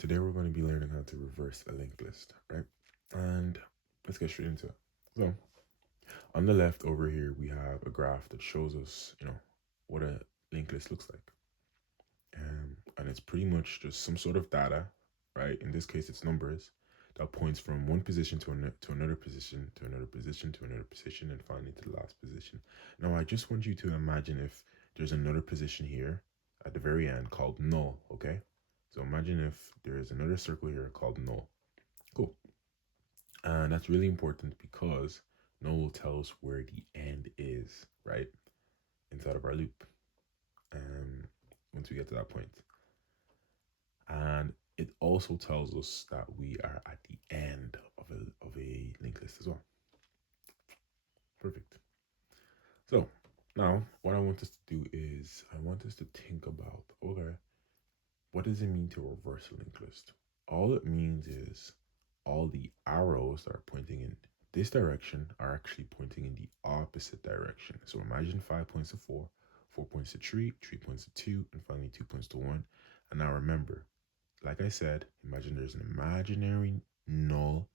Today we're going to be learning how to reverse a linked list, right? And let's get straight into it. So on the left over here, we have a graph that shows us, what a linked list looks like. And it's pretty much just some sort of data, right? In this case, it's numbers that points from one position to another position, to another position, to another position, and finally to the last position. Now, I just want you to imagine if there's another position here at the very end called null, okay? So imagine if there is another circle here called null. Cool. And that's really important because null will tell us where the end is, right? Inside of our loop. Once we get to that point. And it also tells us that we are at the end of a linked list as well. Perfect. So now what I want us to do is I want us to think about, okay, what does it mean to reverse a linked list? All it means is all the arrows that are pointing in this direction are actually pointing in the opposite direction. So imagine 5 points to 4, 4 points to 3, 3 points to 2, and finally 2 points to 1. And now remember, like I said, imagine there's an imaginary null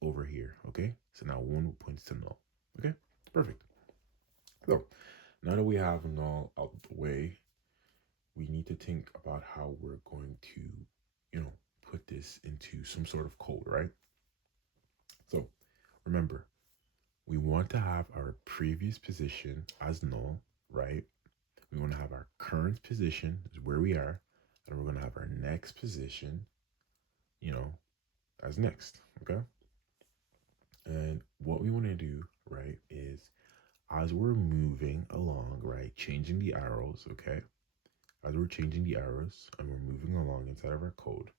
over here, okay? So now 1 points to null, okay? Perfect. So now that we have null out of the way, we need to think about how we're going to, put this into some sort of code, right? So remember, we want to have our previous position as null, right? We want to have our current position is where we are, and we're going to have our next position, as next, okay? And what we want to do, right, is as we're moving along, right, changing the arrows, okay? As we're changing the arrows and we're moving along inside of our code,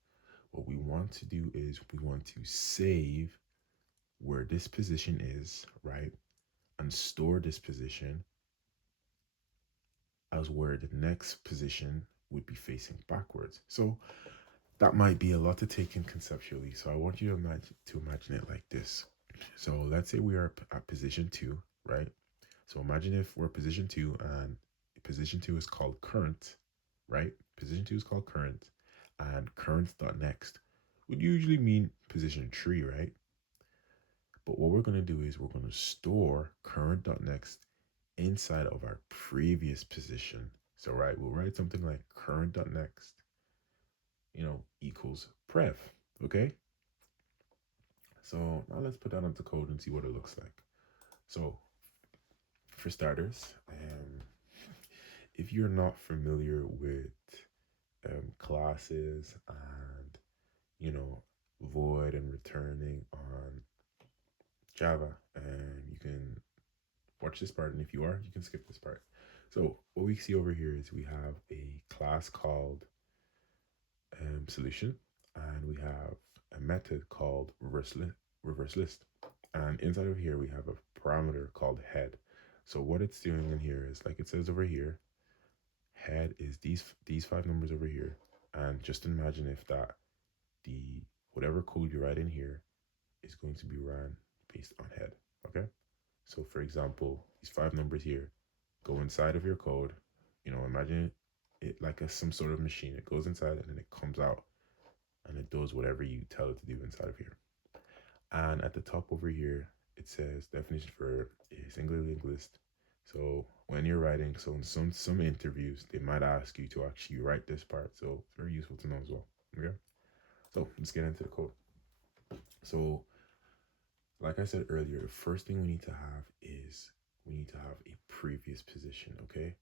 what we want to do is we want to save where this position is, right? And store this position as where the next position would be facing backwards. So that might be a lot to take in conceptually. So I want you to imagine it like this. So let's say we are at position 2, right? So imagine if we're position 2 and position 2 is called current, right? Position 2 is called current and current.next would usually mean position 3, right? But what we're going to do is we're going to store current.next inside of our previous position. So, right, we'll write something like current.next, equals prev, okay? So now let's put that into code and see what it looks like. So for starters, if you're not familiar with classes and, void and returning on Java, and you can watch this part, and if you are, you can skip this part. So what we see over here is we have a class called solution, and we have a method called reverse list. And inside of here, we have a parameter called head. So what it's doing in here is, like it says over here, head is these 5 numbers over here. And just imagine if that the whatever code you write in here is going to be run based on head. Okay. So for example, these 5 numbers here go inside of your code. Imagine it like some sort of machine. It goes inside and then it comes out and it does whatever you tell it to do inside of here. And at the top over here, it says definition for a singular linked list. So when you're writing, so in some interviews, they might ask you to actually write this part. So it's very useful to know as well. Okay. So let's get into the code. So like I said earlier, the first thing we need to have is we need to have a previous position, okay?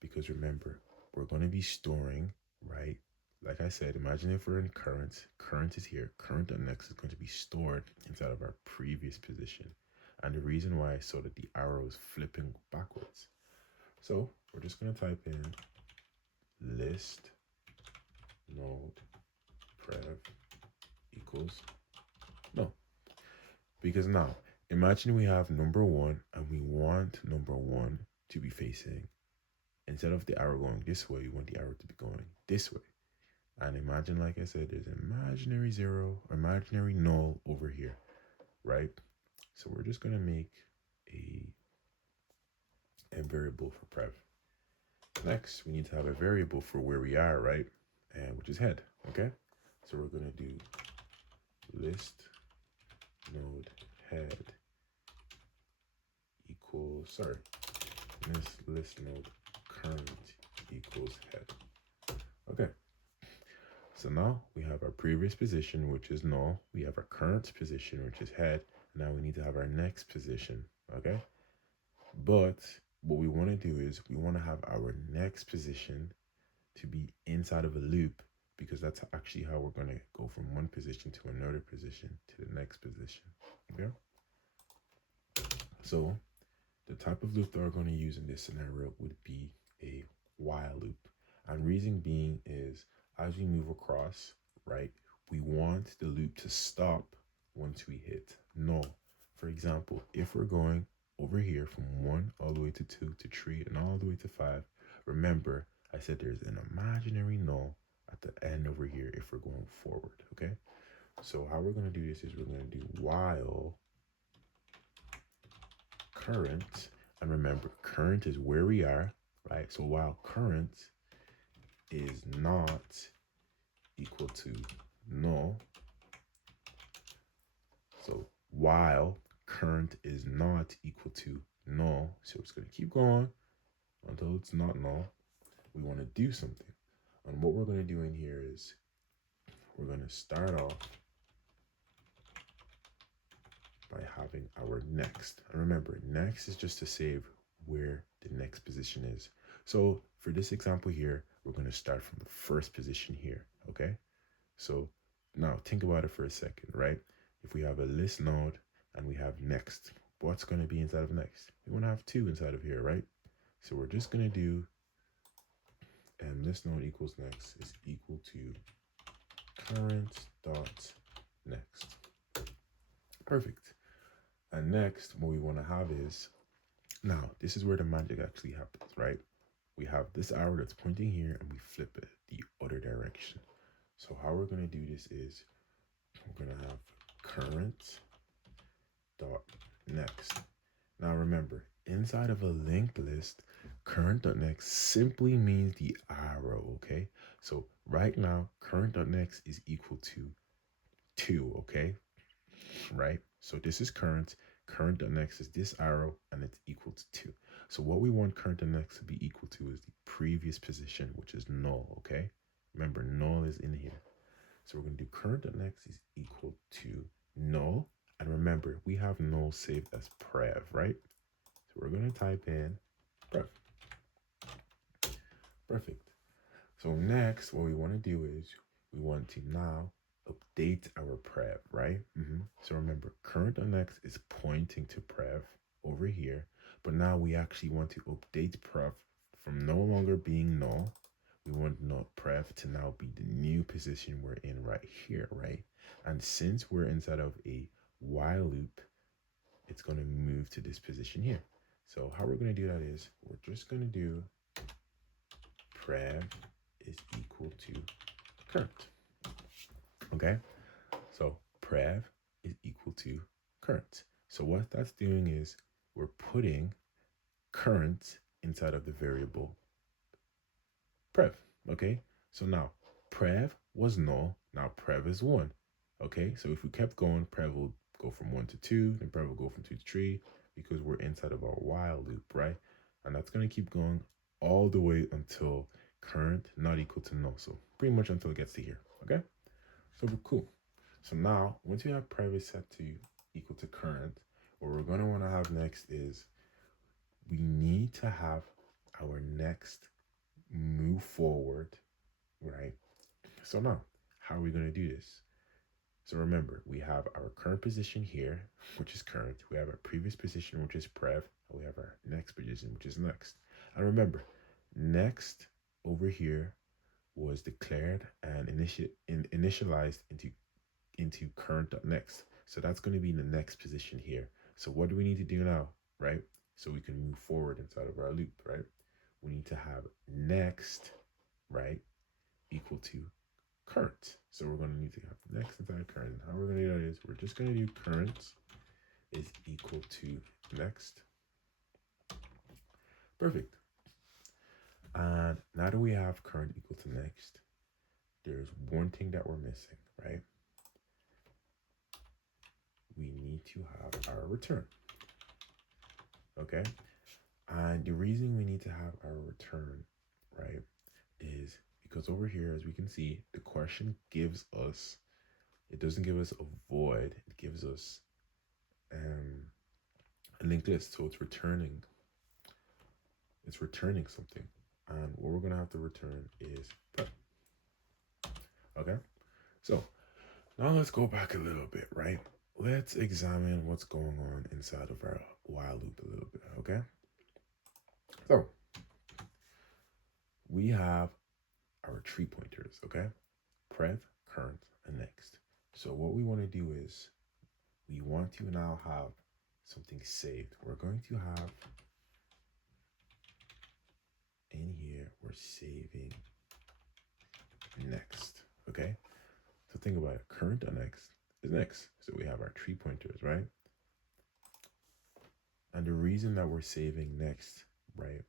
Because remember, we're going to be storing, right? Like I said, imagine if we're in current. Current is here. Current.next is going to be stored inside of our previous position. And the reason why is so that the arrow is flipping backwards. So we're just going to type in list node prev equals no. Because now, imagine we have number 1 and we want number 1 to be facing, instead of the arrow going this way, we want the arrow to be going this way. And imagine, like I said, there's an imaginary 0, imaginary null over here, right? So we're just going to make a variable for prev. Next, we need to have a variable for where we are, right? And which is head, okay? So we're going to do list node head equals, sorry, this list node current equals head. Okay. So now we have our previous position, which is null. We have our current position, which is head. Now we need to have our next position, okay? But what we want to do is we want to have our next position to be inside of a loop, because that's actually how we're going to go from one position to another position to the next position, okay? So the type of loop that we're going to use in this scenario would be a while loop. And reason being is as we move across, right, we want the loop to stop once we hit null. For example, if we're going over here from 1 all the way to 2 to 3 and all the way to 5, remember I said there's an imaginary null at the end over here if we're going forward, okay? So how we're going to do this is we're going to do while current, and remember current is where we are, right? So while current is not equal to null, so while current is not equal to null, so it's going to keep going until it's not null, we want to do something. And what we're going to do in here is we're going to start off by having our next. And remember, next is just to save where the next position is. So for this example here, we're going to start from the first position here, okay? So now think about it for a second, right? If we have a list node and we have next, what's going to be inside of next? We want to have 2 inside of here, right? So we're just going to do list node equals next is equal to current dot next. Perfect. And next, what we want to have is, now this is where the magic actually happens, right? We have this arrow that's pointing here and we flip it the other direction. So how we're going to do this is we're going to have current dot next. Now remember, inside of a linked list, current dot next simply means the arrow, okay? So right now, current dot next is equal to 2, okay? Right? So this is current dot next is this arrow and it's equal to 2. So what we want current dot next to be equal to is the previous position, which is null, okay? Remember, null is in here. So we're going to do current dot next is equal to null. And remember, we have null saved as prev, right? So we're going to type in prev. Perfect. So next, what we want to do is we want to now update our prev, right? So remember, current dot next is pointing to prev over here, but now we actually want to update prev from no longer being null. We want not prev to now be the new position we're in right here, right? And since we're inside of a while loop, it's going to move to this position here. So how we're going to do that is we're just going to do prev is equal to current. Okay, so prev is equal to current. So what that's doing is we're putting current inside of the variable prev. Okay, so now prev was null, now prev is 1. Okay, so if we kept going, prev will go from 1 to 2, then prev will go from 2 to 3, because we're inside of our while loop, right? And that's going to keep going all the way until current not equal to null. So pretty much until it gets to here. Okay, so we're cool. So now once we have prev set to equal to current, what we're going to want to have next is we need to have our next move forward, right? So now, how are we going to do this? So remember, we have our current position here, which is current. We have our previous position, which is prev. And we have our next position, which is next. And remember, next over here was declared and initialized into current.next. So that's going to be in the next position here. So what do we need to do now, right? So we can move forward inside of our loop, right? We need to have next, right, equal to current. So we're going to need to have next inside of current. How we're going to do that is we're just going to do current is equal to next. Perfect. And now that we have current equal to next, there's one thing that we're missing, right? We need to have our return, okay? And the reason we need to have our return, right, is because over here, as we can see, the question gives us, it doesn't give us a void, it gives us a linked list. So it's returning something. And what we're gonna have to return is prep. Okay, so now let's go back a little bit, right? Let's examine what's going on inside of our while loop a little bit, okay? So we have our tree pointers, okay? Prev, current, and next. So what we want to do is we want to now have something saved. We're going to have in here, we're saving next, okay? So think about it. Current on next is next. So we have our tree pointers, right? And the reason that we're saving next, right,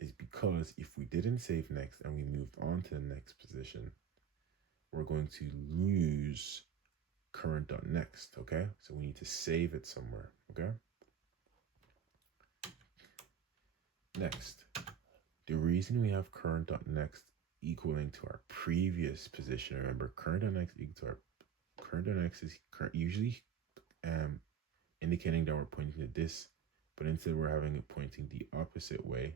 is because if we didn't save next and we moved on to the next position, we're going to lose current.next, okay? So we need to save it somewhere, okay? Next, the reason we have current.next equaling to our previous position, remember current.next equal to our current.next is usually indicating that we're pointing to this, but instead we're having it pointing the opposite way,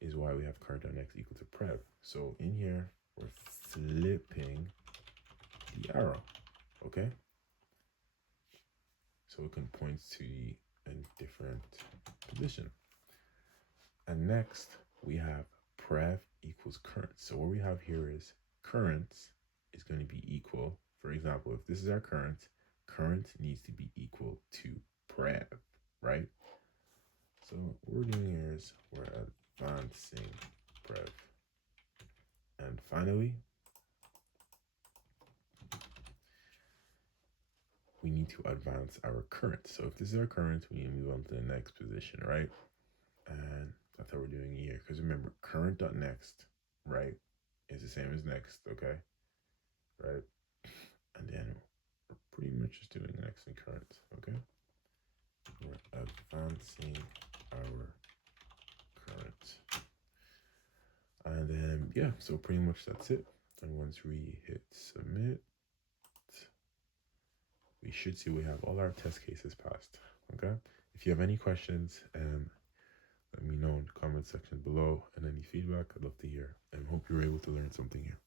is why we have current.next equal to prev. So in here, we're flipping the arrow, okay? So it can point to a different position. And next, we have prev equals current. So what we have here is current is going to be equal. For example, if this is our current, current needs to be equal to prev, right? So what we're doing here is we're advancing prev. And finally, we need to advance our current. So if this is our current, we need to move on to the next position, right? And that's how we're doing here. Because remember, current.next, right, is the same as next, okay? Right? And then we're pretty much just doing next and current, okay? We're advancing our current. And then, yeah, so pretty much that's it. And once we hit submit, we should see we have all our test cases passed, okay? If you have any questions, let me know in the comment section below, and any feedback I'd love to hear, and hope you're able to learn something here.